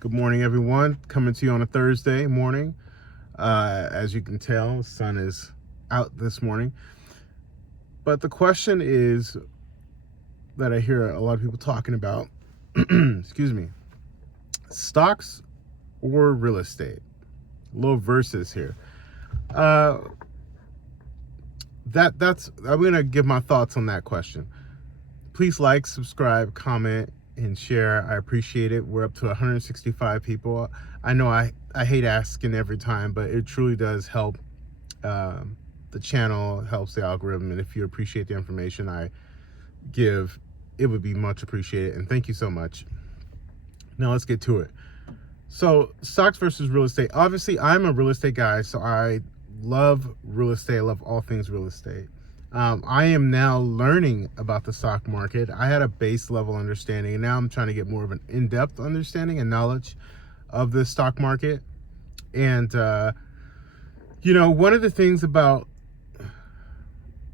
Good morning, everyone. Coming to you on a Thursday morning. As you can tell, the sun is out this morning. But the question is that I hear a lot of people talking about, excuse me, stocks or real estate. A little versus here. Uh, that's I'm gonna give my thoughts on that question. Please like, subscribe, comment, and share. I appreciate it. We're up to 165 people. I know I hate asking every time, but it truly does help the channel, helps the algorithm. And if you appreciate the information I give, it would be much appreciated. And thank you so much. Now let's get to it. So stocks versus real estate. Obviously, I'm a real estate guy, so I love real estate. I love all things real estate. I am now learning about the stock market. I had a base level understanding, and now I'm trying to get more of an in-depth understanding and knowledge of the stock market. And one of the things about,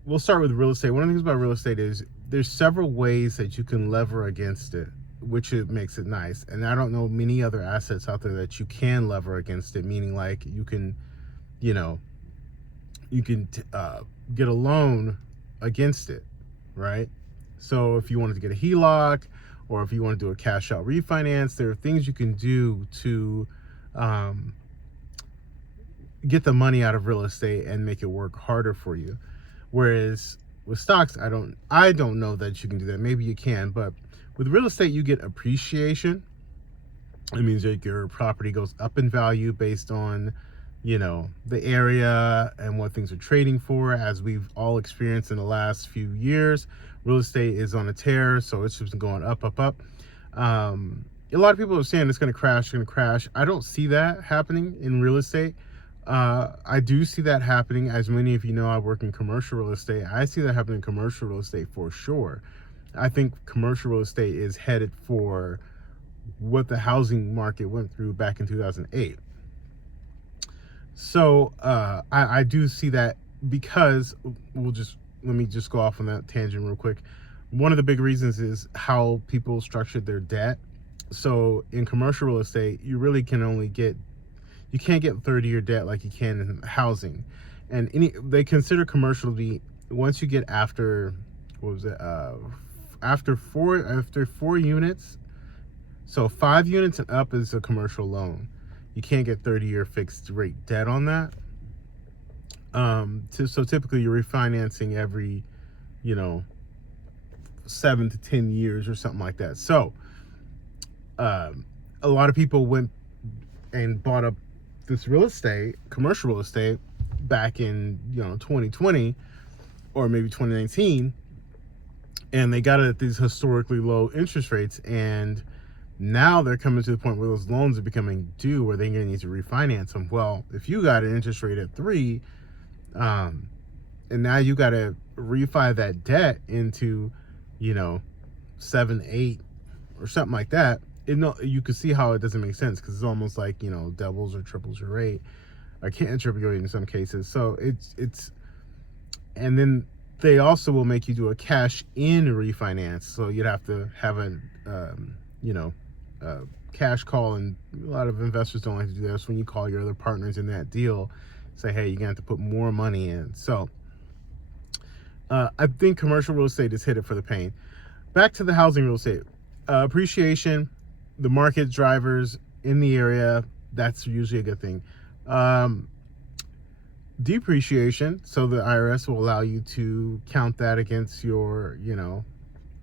we'll start with real estate. One of the things about real estate is there's several ways that you can lever against it, which it makes it nice. And I don't know many other assets out there that you can lever against it, meaning like you can get a loan against it, right? So if you wanted to get a HELOC, or if you want to do a cash out refinance, there are things you can do to get the money out of real estate and make it work harder for you. Whereas with stocks, I don't know that you can do that. Maybe you can, but with real estate, you get appreciation. It means that your property goes up in value based on the area and what things are trading for. As we've all experienced in the last few years, real estate is on a tear, so it's just going up. A lot of people are saying it's going to crash. I don't see that happening in real estate. I do see that happening. As many of you know, I work in commercial real estate. I see that happening in commercial real estate for sure. I think commercial real estate is headed for what the housing market went through back in 2008. So I do see that, because let me just go off on that tangent real quick. One of the big reasons is how people structured their debt. So in commercial real estate, you really you can't get 30-year debt like you can in housing. And they consider commercial to be, once you get after, after four units, so 5 units and up is a commercial loan. You can't get 30-year fixed rate debt on that. So typically you're refinancing every 7 to 10 years or something like that. So a lot of people went and bought up this real estate, commercial real estate, back in 2020 or maybe 2019, and they got it at these historically low interest rates, and now they're coming to the point where those loans are becoming due, where they're going to need to refinance them. Well, if you got an interest rate at 3, and now you got to refi that debt into 7, 8, or something like that, you can see how it doesn't make sense, because it's almost like doubles or triples your rate, or can't triple your rate in some cases. So it's and then they also will make you do a cash in refinance, so you'd have to have a cash call, and a lot of investors don't like to do that. So when you call your other partners in that deal, say, hey, you're gonna have to put more money in. So I think commercial real estate is headed for the pain. Back to the housing real estate, appreciation, the market drivers in the area, that's usually a good thing. Depreciation, so the IRS will allow you to count that against your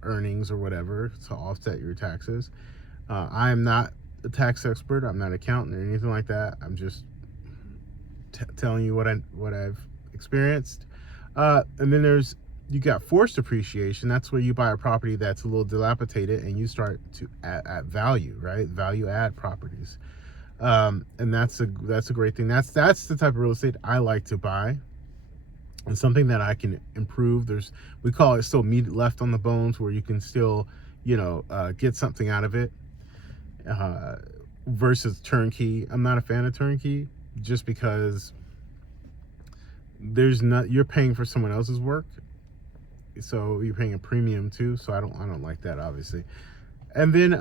earnings or whatever to offset your taxes. I am not a tax expert. I'm not an accountant or anything like that. I'm just telling you what I've experienced. And then you got forced appreciation. That's where you buy a property that's a little dilapidated and you start to add value, right? Value add properties. And that's a great thing. That's the type of real estate I like to buy, and something that I can improve. We call it still meat left on the bones, where you can still get something out of it, versus turnkey. I'm not a fan of turnkey, just because you're paying for someone else's work, so you're paying a premium too. So I don't like that, obviously. And then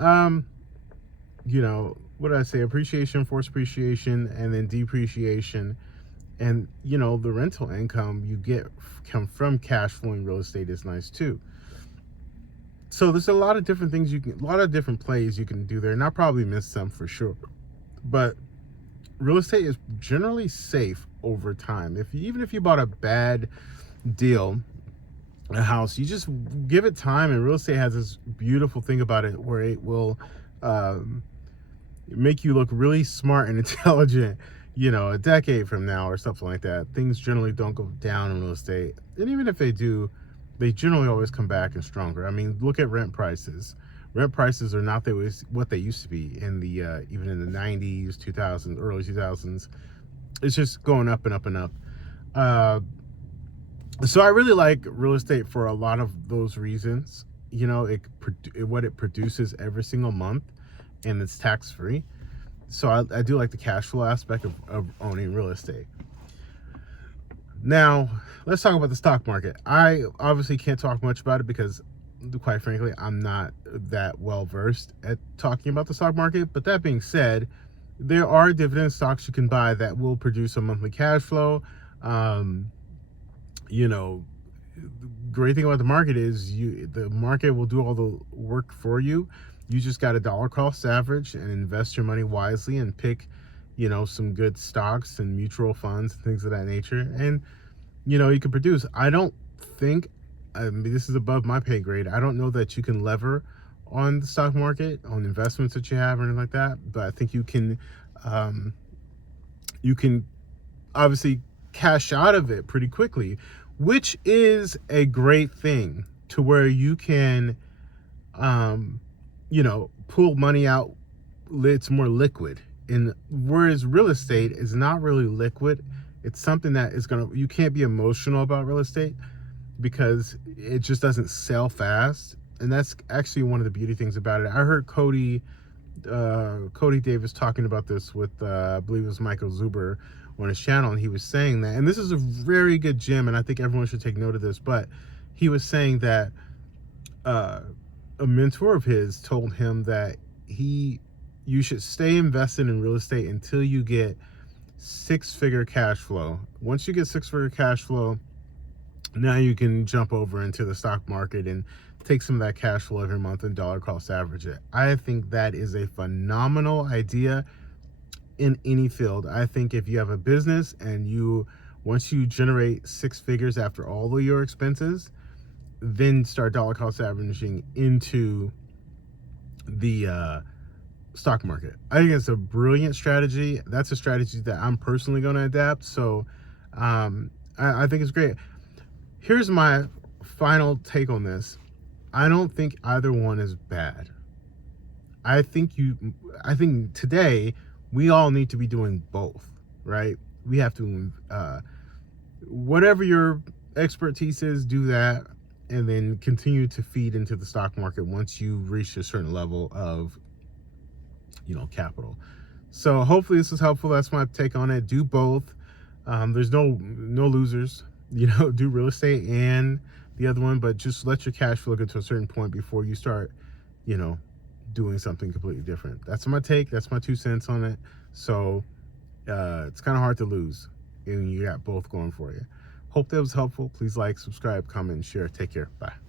what did I say? Appreciation, forced appreciation, and then depreciation. And you know, the rental income you get come from cash flowing real estate is nice too. So there's a lot of different things a lot of different plays you can do there, and I probably missed some for sure. But real estate is generally safe over time. Even if you bought a bad deal, a house, you just give it time. And real estate has this beautiful thing about it where it will make you look really smart and intelligent, you know, a decade from now or something like that. Things generally don't go down in real estate, and even if they do, they generally always come back and stronger. I mean, look at rent prices. Rent prices are not what they used to be in the even in the 90s, 2000s, early 2000s. It's just going up and up and up. So I really like real estate for a lot of those reasons. You know, what it produces every single month, and it's tax free. So I do like the cash flow aspect of owning real estate. Now, let's talk about the stock market. I obviously can't talk much about it because, quite frankly, I'm not that well versed at talking about the stock market. But that being said, there are dividend stocks you can buy that will produce a monthly cash flow. You know, the great thing about the market is the market will do all the work for you. You just got to dollar cost average and invest your money wisely and pick, you know, some good stocks and mutual funds and things of that nature. And, you know, you can produce. I don't think, I mean, this is above my pay grade. I don't know that you can lever on the stock market, on investments that you have or anything like that. But I think you can obviously cash out of it pretty quickly, which is a great thing, to where you can, you know, pull money out. It's more liquid. Whereas real estate is not really liquid. It's something that you can't be emotional about real estate because it just doesn't sell fast. And that's actually one of the beauty things about it. I heard Cody Davis talking about this with, I believe it was Michael Zuber on his channel, and he was saying that, and this is a very good gem, and I think everyone should take note of this, but he was saying that a mentor of his told him that you should stay invested in real estate until you get six-figure cash flow. Once you get six-figure cash flow, now you can jump over into the stock market and take some of that cash flow every month and dollar cost average it. I think that is a phenomenal idea in any field. I think if you have a business and once you generate six figures after all of your expenses, then start dollar cost averaging into the stock market. I think it's a brilliant strategy. That's a strategy that I'm personally going to adapt. So I think it's great. Here's my final take on this. I don't think either one is bad. I think today we all need to be doing both, right? We have to, whatever your expertise is, do that, and then continue to feed into the stock market once you reach a certain level of, you know, capital. So hopefully this is helpful. That's my take on it. Do both. There's no losers. You know, do real estate and the other one, but just let your cash flow get to a certain point before you start, you know, doing something completely different. That's my take. That's my 2 cents on it. So it's kind of hard to lose, and you got both going for you. Hope that was helpful. Please like, subscribe, comment, and share. Take care. Bye.